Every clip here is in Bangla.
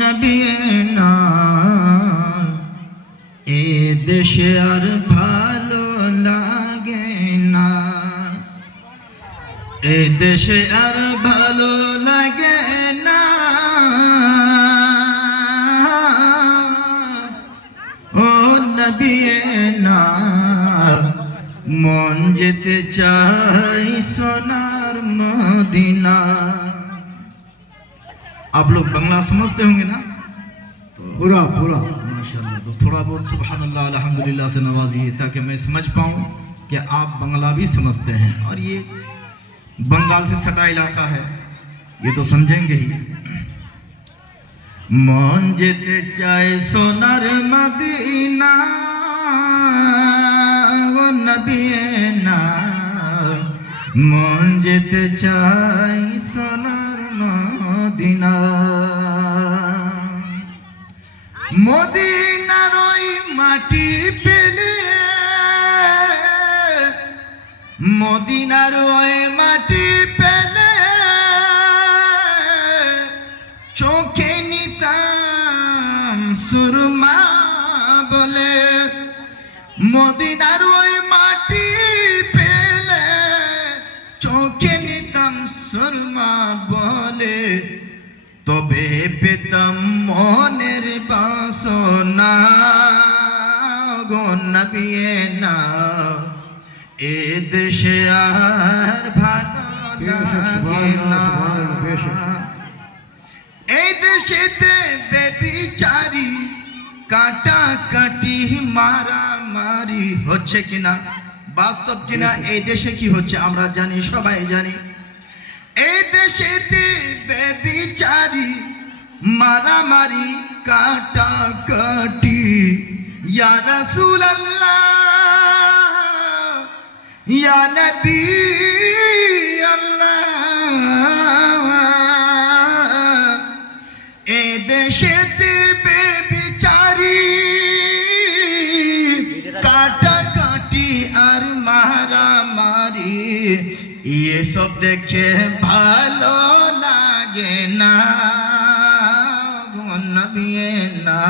নবী না এ দেশে আর ভালো লাগে না, এ দেশে আর ভালো লাগে না, ও নবী না মন যেতে চাই सोनार मदीना। आप लोग बंगला समझते होंगे ना? तो पूरा पूरा माशाल्लाह, तो थोड़ा बहुत सुभान अल्लाह अल्हम्दुलिल्लाह से नवाजिए ताकि मैं समझ पाऊँ कि आप बंगला भी समझते हैं। और ये बंगाल से सटा इलाका है, ये तो समझेंगे ही। मन जेते चाहे सोनार मदीना, ओ नबी ना मन जेते चाहे सोनार मदीना। মদিনার ওই মাটি পেলে, মদিনার ওই মাটি পেলে চোখে নিতাম সুরমা বলে, মদিনার ওই মাটি পেলে চোখে নিতাম সুরমা বলে, তবে পেতাম মনের বাসনা গো নবী না এ দেশে আর ভালো লাগে না। এই দেশেতে বেবিচারি কাটা কাটি মারামারি হচ্ছে কিনা, বাস্তব কিনা, এই দেশে কি হচ্ছে আমরা জানি, সবাই জানি। এই দেশেতে বেবিচারি মারামারি কাটা কাটি, ইয়া রাসূলুল্লাহ ইয়া নবী আল্লাহ, এই দেশেতে বেবিচারি কাটা কাটি আর মারামারি, ये सब देखे भालो लागे ना गो नबी ना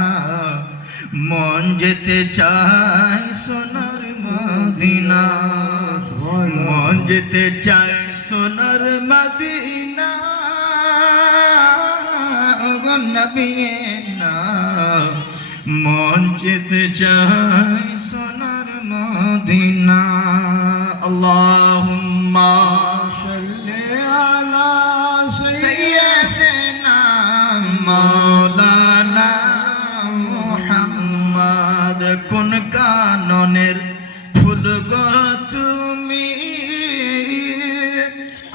मन जेते चाय सोनार मदीना, मन जेते चाय सोनार मदीना गो नबी ना मन जेते चाय सोनार मदीना। अल्लाहुम्मा सल्ले अला सय्यदना मौलाना मुहम्मद। কোন কাননের ফুল গো তুমি,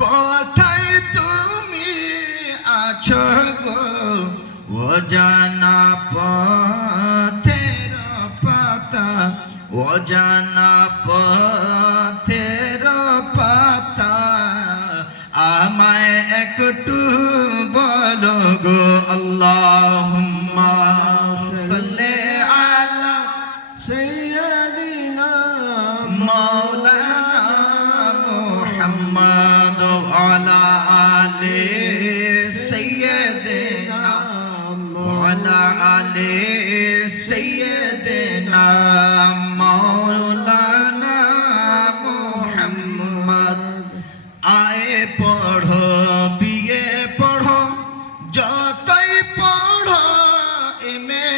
কোথায় তুমি আছো গো, ও জানা পথের পাতা, ও জানা পথের পাতা, আমায় একটু বলো গো। আল্লাহুম্মা সাল্লি আলা सैयदिना মাওলানা মুহাম্মদ ওয়ালা আলি সাইয়্যিদিনা ওয়ালা আলি সাইয়্যিদিনা মাওলানা মুহাম্মদ। আয়ে পড়ো বিয়ে পড়ো যতই পড়ো এমএ,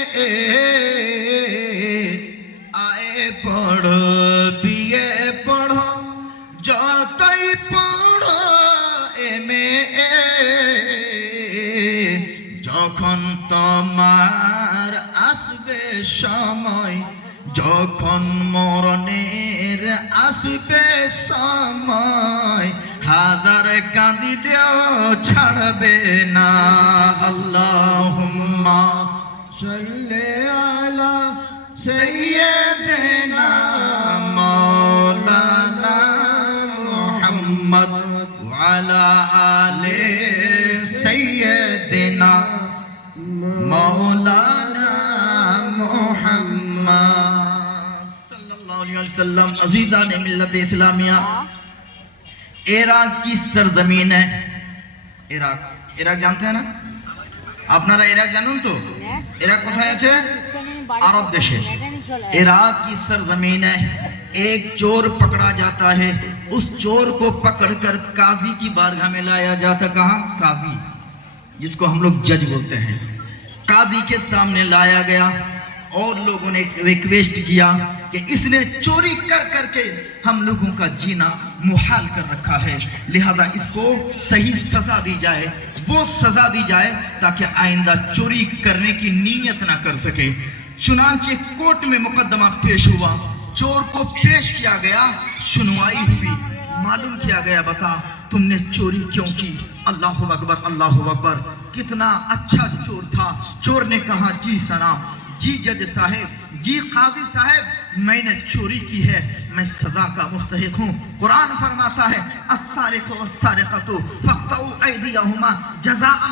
আয়ে পড়ো বিয়ে পড়ো যতই পড়ো এমএ, যখন তোমার আসবে সময়, যখন মরণের আসবে সময়, হাজার কাঁদিলেও ছাড়বে না। আল্লাহুম্মা सल्ले अला सय्यदना मौलाना मुहम्मद वाला आले सय्यदना मौलाना मुहम्मद सल्लल्लाहु अलैहि वसल्लम। अजीज़ान मिल्लत इस्लामिया, इराक की सरजमीन है। इराक, इराक जानते हैं ना? আপনারা ইরাক জানুন তো ইরাক কোথায় আছে আরব দেশে इराक की सरजमीन है एक चोर पकड़ा जाता है उस चोर को पकड़कर काजी की बारगाह में लाया जाता कहाँ काजी जिसको हम लोग जज बोलते हैं काजी के सामने लाया गया और लोगों ने रिक्वेस्ट किया कि इसने चोरी कर करके हम लोगों का जीना मुहाल कर रखा है लिहाजा इसको सही सजा दी जाए वो सजा दी जाए ताकि आइंदा चोरी करने की नीयत ना कर सके चुनांचे कोर्ट में मुकदमा पेश हुआ चोर को पेश किया गया सुनवाई हुई मालूम किया गया बता तुमने चोरी क्यों की अल्लाहु अकबर कितना अच्छा चोर था चोर ने कहा जी सलाम जी जज साहेब जी काजी साहेब मैंने चोरी की है मैं सजा का मुस्तहिक हूँ कुरान फरमाता है अस्सारिक़ु वस्सारिक़तु फ़क़्तऊ ऐदियहुमा जज़ाअ